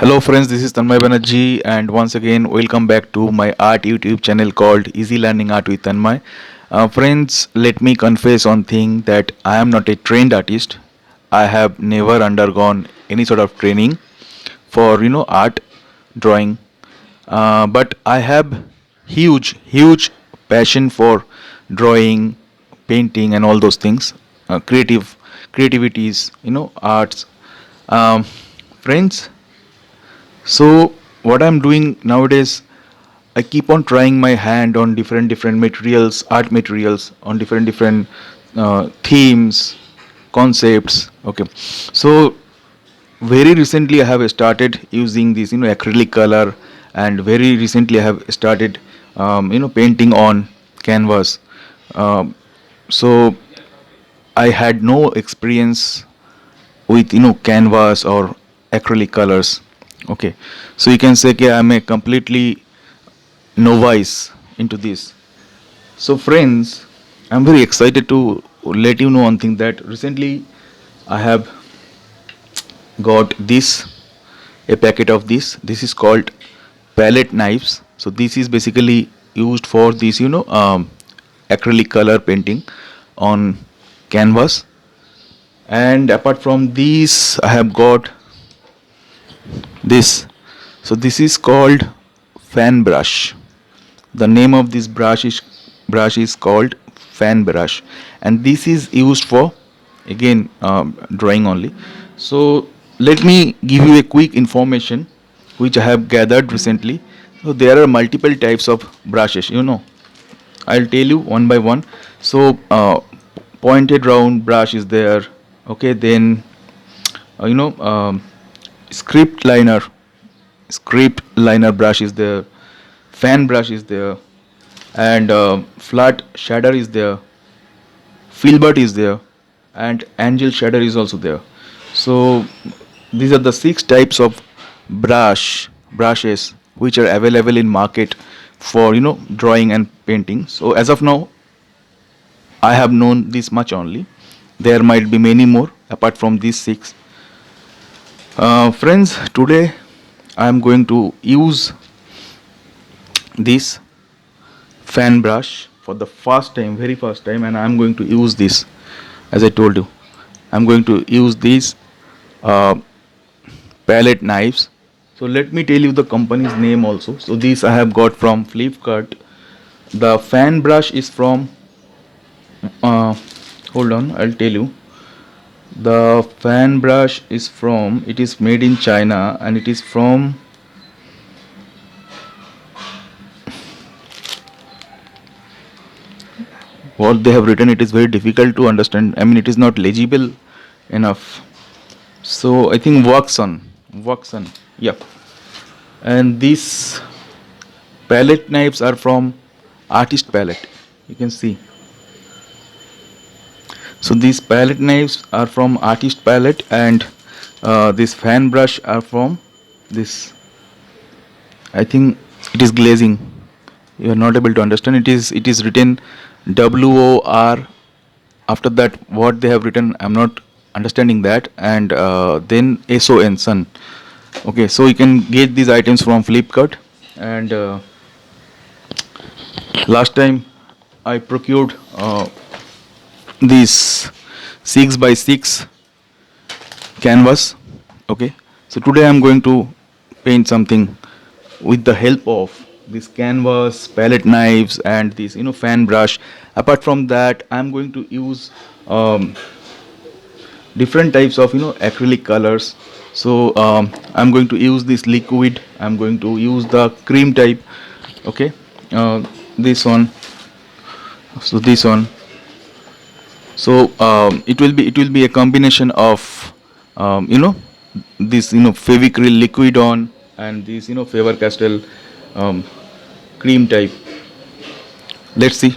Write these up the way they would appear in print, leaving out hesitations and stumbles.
Hello friends, this is Tanmoy Banerjee and once again welcome back to my art YouTube channel called Easy Learning Art with Tanmoy. Friends, let me confess one thing that I am not a trained artist. I have never undergone any sort of training for art drawing, but I have huge passion for drawing, painting, and all those things, creativities, arts. Friends, so what I'm doing nowadays, I keep on trying my hand on different materials, art materials, on different themes, concepts. Okay, so very recently I have started using this acrylic color, and very recently I have started painting on canvas. Um, so I had no experience with canvas or acrylic colors. Okay, so you can say okay, I'm a completely novice into this. So friends, I'm very excited to let you know one thing that recently I have got this, a packet of this is called palette knives. So this is basically used for this acrylic color painting on canvas. And apart from this I have got this. So this is called fan brush. The name of this brush is called fan brush, and this is used for again drawing only. So let me give you a quick information which I have gathered recently. So there are multiple types of brushes. I'll tell you one by one. So pointed round brush is there. Okay, then uh, you know um, script liner script liner brush is there, fan brush is there, and flat shader is there, filbert is there, and angel shader is also there. So these are the six types of brushes which are available in market for drawing and painting. So as of now I have known this much only. There might be many more apart from these six. Friends, today I am going to use this fan brush for the first time, very first time, and I'm going to use this. As I told you, I'm going to use these uh, palette knives. So let me tell you the company's name also. So this I have got from Flipkart. The fan brush is from uh, hold on, I'll tell you. The fan brush is from, it is made in China, and it is from, what they have written, it is very difficult to understand. I mean, it is not legible enough. So I think Waxon, yep. And these palette knives are from Artist Palette. You can see. So these palette knives are from Artist Palette, and this fan brush are from this. I think it is glazing. You are not able to understand. It is written WOR. After that, what they have written, I'm not understanding that. And then SON, sun. Okay, so you can get these items from Flipkart. And last time I procured this 6 by 6 canvas. Okay, so today I'm going to paint something with the help of this canvas, palette knives, and this fan brush. Apart from that, I'm going to use different types of acrylic colors. So I'm going to use this liquid, I'm going to use the cream type. Okay, this one, so this one. So it will be a combination of this Fevicryl liquid on, and this Faber Castell um, cream type. Let's see.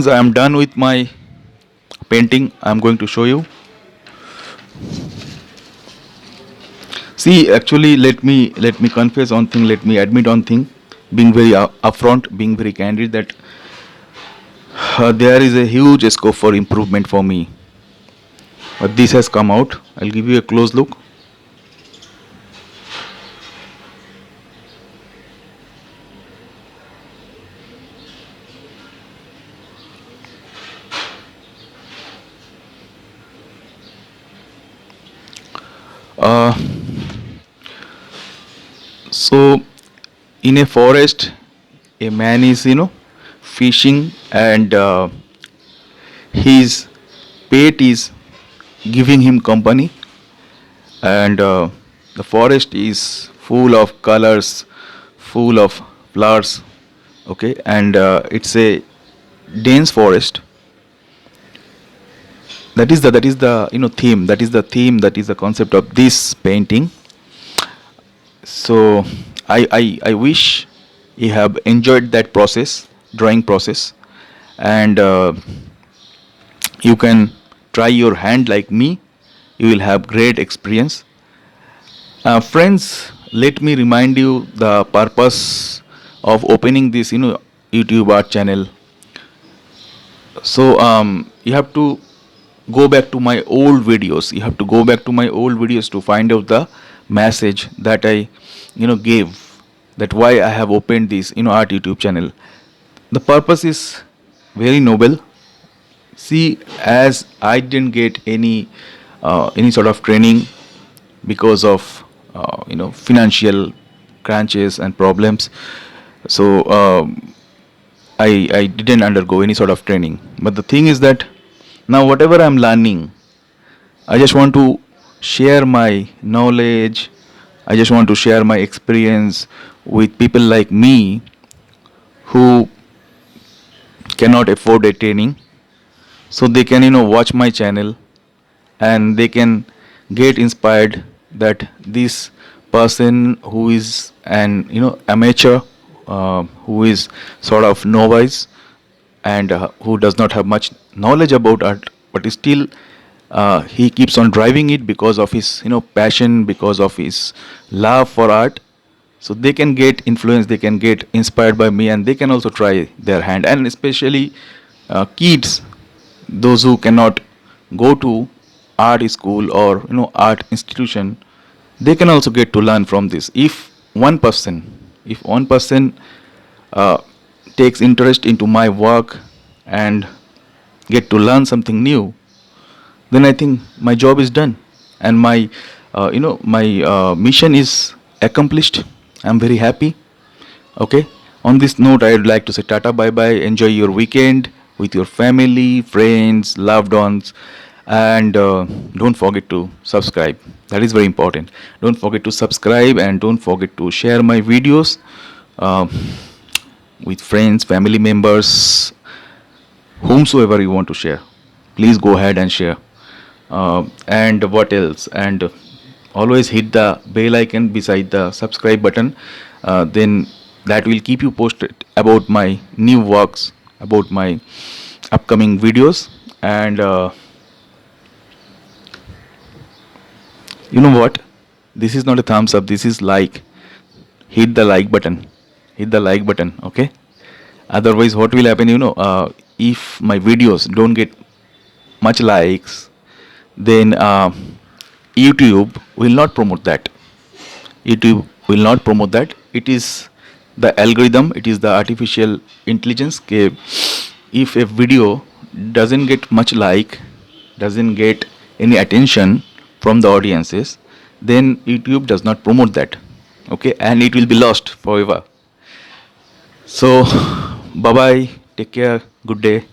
friends, I am done with my painting. I am going to show you. See, actually, let me confess on thing. Let me admit on thing. Being very upfront, being very candid, that there is a huge scope for improvement for me. But this has come out. I'll give you a close look. Uh, so, in a forest, a man is, fishing, and his pet is giving him company, and the forest is full of colors, full of flowers. Okay, and it's a dense forest. That is the theme. That is the theme. That is the concept of this painting. So I wish you have enjoyed that process, drawing process, and you can try your hand like me. You will have great experience. Friends, let me remind you the purpose of opening this YouTube art channel. So you have to go back to my old videos. You have to go back to my old videos to find out the message that I gave, that why I have opened this art YouTube channel. The purpose is very noble. See, as I didn't get any sort of training because of financial crunches and problems, so I didn't undergo any sort of training. But the thing is that now whatever I'm learning, I just want to share my knowledge. I just want to share my experience with people like me who cannot afford a training, so they can watch my channel, and they can get inspired that this person who is an amateur, who is sort of novice, and who does not have much knowledge about art, but still he keeps on driving it because of his passion, because of his love for art. So they can get influenced, they can get inspired by me, and they can also try their hand. And especially kids, those who cannot go to art school or art institution, they can also get to learn from this. If one person uh, takes interest into my work and get to learn something new, then I think my job is done, and my mission is accomplished. I'm very happy. Okay. On this note, I would like to say tata, bye bye. Enjoy your weekend with your family, friends, loved ones, and don't forget to subscribe. That is very important. Don't forget to subscribe, and don't forget to share my videos uh, with friends, family members, whomsoever you want to share. Please go ahead and share. And what else? And always hit the bell icon beside the subscribe button. Then that will keep you posted about my new works, about my upcoming videos. And you know what? This is not a thumbs up. This is like. Hit the like button. Hit the like button. Okay. Otherwise, what will happen? If my videos don't get much likes, then YouTube will not promote that. YouTube will not promote that. It is the algorithm, it is the artificial intelligence. If a video doesn't get much like, doesn't get any attention from the audiences, then YouTube does not promote that. Okay, and it will be lost forever. So, bye bye, take care, good day.